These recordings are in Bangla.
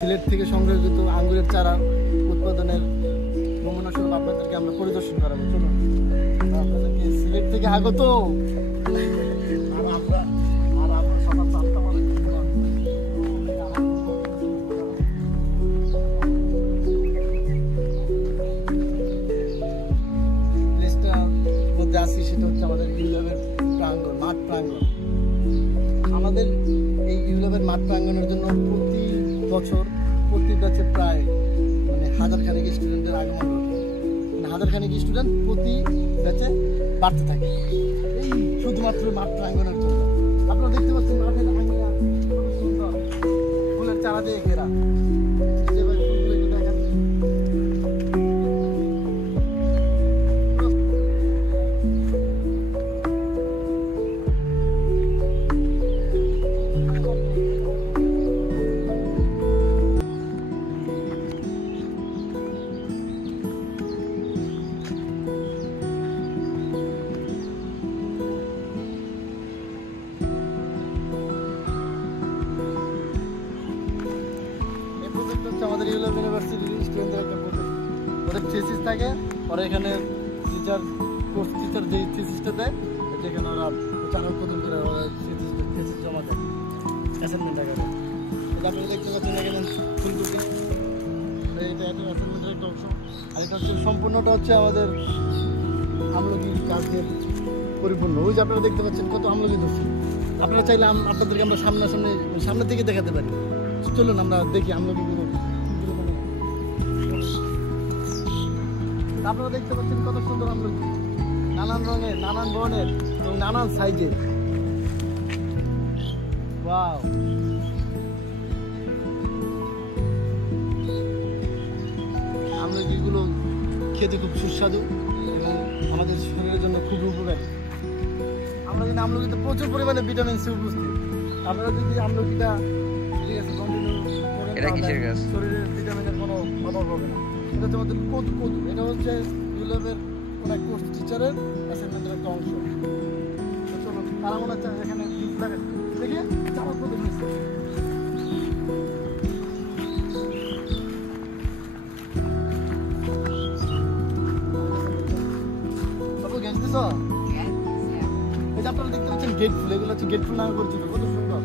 সিলেট থেকে সংগ্রহীত আঙ্গুরের চারা উৎপাদনের নমুনা স্বরূপ আপনাদেরকে আমরা পরিদর্শন করাবো। চলুন, আপনাদেরকে সিলেট থেকে আগত সকাল 7টা বাজে মধ্যে আসি, সেটা হচ্ছে আমাদের ইউল্যাবের প্রাঙ্গণ, মাঠ প্রাঙ্গণ। আমাদের এই ইউল্যাবের মাঠ প্রাঙ্গণের জন্য প্রতি বছর প্রতি ব্যাচে প্রায় হাজারখানেক স্টুডেন্টের আগমন ঘটে। হাজারখানেক স্টুডেন্ট প্রতি ব্যাচে বাড়তে থাকে এই শুধুমাত্র মাঠ প্রাঙ্গণের জন্য। আপনারা দেখতে পাচ্ছেন মাঠের আঙিনা খুব সুন্দর ফুলের চারা দিয়ে ঘেরা। আমাদের ইউল্যাব ইউনিভার্সিটির স্টুডেন্টদের একটা প্রজেক্ট, ওদের থিসিস থাকে, ওরা এখানে কোর্স টিচার যে থিসিসটা দেয়, যেখানে ওরা চারা উৎপাদন করে ওরা থিসিস জমা দেয়, অ্যাসাইনমেন্ট আকারে। আপনারা দেখতে পাচ্ছেন এখানে ফুলকপি, এটা অ্যাসাইনমেন্টের একটা অংশ। আর এটা হচ্ছে সম্পূর্ণটা হচ্ছে আমাদের আমলকি গাছের পরিপূর্ণ। ওই যে আপনারা দেখতে পাচ্ছেন কত আমলকি ধরছে। আপনারা চাইলে আপনাদেরকে আমরা সামনে থেকে দেখাতে পারি। চলুন আমরা দেখি আমলকিগুলো। আপনারা দেখতে পাচ্ছেন কত সুন্দর আমলকি, নানান রঙের, নানান বর্ণের এবং নানান সাইজের। ওয়াও, আমলকিগুলো খেতে খুব সুস্বাদু এবং আমাদের শরীরের জন্য খুব উপকারী। আমরা জানি আমলকিতে প্রচুর পরিমাণে ভিটামিন সি উপস্থিত। আপনারা যদি আমলকিটা ঠিক আছে কন্টিনিউ করেন, শরীরের ভিটামিনের কোনো অভাব হবে না। এটা হচ্ছে আমাদের কদু। এটা হচ্ছে ইউল্যাবের কোনো এক কোর্স টিচারের অ্যাসাইনমেন্টের একটা অংশ। চলুন, তারা মনে হচ্ছে এখানে বীজ লাগাচ্ছে, দেখে চারা কদু নিচ্ছে। এই যে আপনারা দেখতে পাচ্ছেন গেট ফুল, এগুলো হচ্ছে গেট ফুল নামে পরিচিত। কত সুন্দর,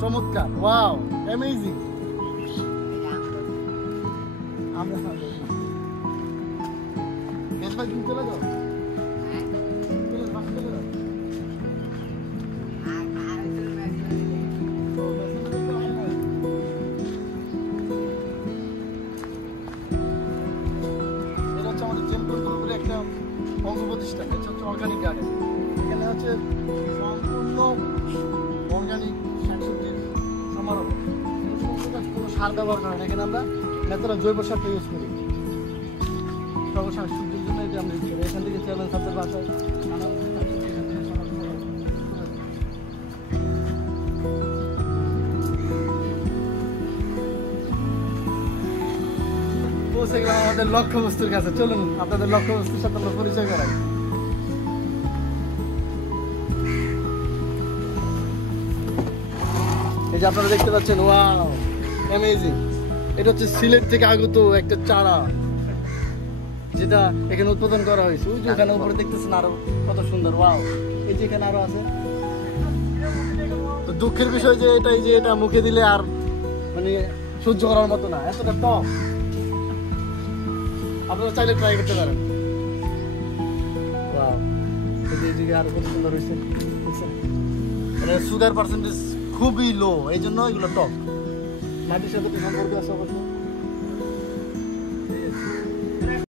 চমৎকার, ওয়াও, অ্যামেজিং। চলে যাও, আমাদের চেম্পুরে একটা অঙ্গ প্রতিষ্ঠান, এটা হচ্ছে অর্গানিক গার্ডেন। এখানে হচ্ছে সম্পূর্ণ অর্গানিক শাকসবজির সমারোহ, কোনো সার ব্যবহার করে না। এখানে আমরা ন্যাচারাল জৈব সারটা ইউজ করি সব শাকসবজির জন্য। এটা আমরা ইউজ করি। এখান থেকে চেয়ারম্যান সাহেবের বাসায় পৌঁছে গেলাম আমাদের লক্ষ্যবস্তুর কাছে। চলুন আপনাদের লক্ষ্যবস্তুর সাথে আমরা পরিচয় করাই। এই যে আপনারা দেখতে পাচ্ছেন, ওয়াও, অ্যামেজিং। এটা হচ্ছে সিলেট থেকে আগত একটা চারা, যেটা এখানে উৎপাদন করা হয়েছে। ওই যে ওখানে উপরে দেখতেছেন আরো কত সুন্দর, ওয়াও। এই যে এখানে আরো আছে। তো দুঃখের বিষয় যে এটা মুখে দিলে আর সহ্য করার মতো না, এতটা টক। আপনারা চাইলে ট্রাই করতে পারেন। ওয়াও, এই আরো কত সুন্দর হয়েছে। এটা সুগার পার্সেন্টেজ খুবই লো, এই জন্য এগুলো টক। মাটির সাথে সম্পর্ক আছে অবশ্য।